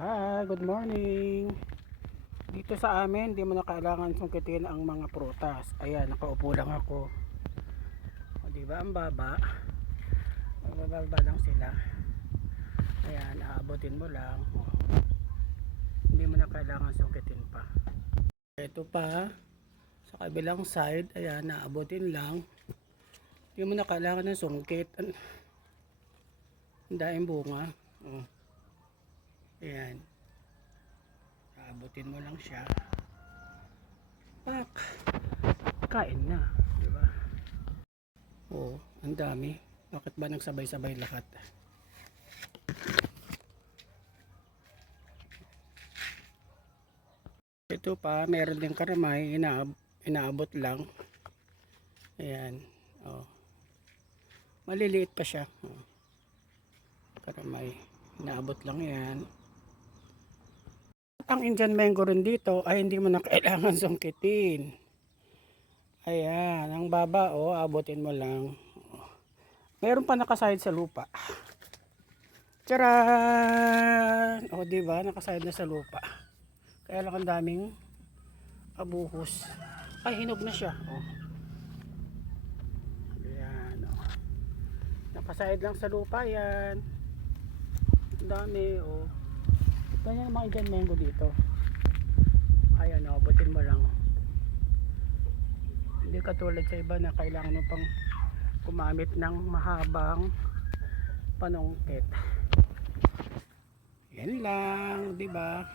Hi, good morning. Dito sa amin, di mo na kailangan sungkitin ang mga prutas. Ayan, nakaupo lang ako. O, di ba ang baba? Magbababa lang sila. Ayan, aabutin mo lang. O, hindi mo na kailangan sungkitin pa. Ito pa, sa kabilang side, ayan, aabutin lang. Hindi mo na kailangan ng sungkit. Ang daing bunga. O, ayan. Aabutin mo lang siya. Pak! Kain na, di ba? Oo, ang dami. Bakit ba nagsabay-sabay lahat? Ito pa, meron din karamay, inaabot lang. Ayan, oh. Maliliit pa siya. Oh. Karamay, inaabot lang 'yan. Ang Indian mango rin dito ay hindi mo na kailangan sungkitin. Ayan, ang baba, oh, abutin mo lang. Oh. Meron pa nakasahid sa lupa. Tcharan! O, diba? Nakasahid na sa lupa. Kaya lang ang daming abuhos. Ay, hinog na siya. Oh. Ayan, oh. Nakasahid lang sa lupa yan. Ang dami, oh. Ganyan ang mga Indian mango dito. Ayan, oh, abutin mo lang. Hindi katulad sa iba na kailangan mo pang gumamit ng mahabang panungkit. Yan lang, di ba?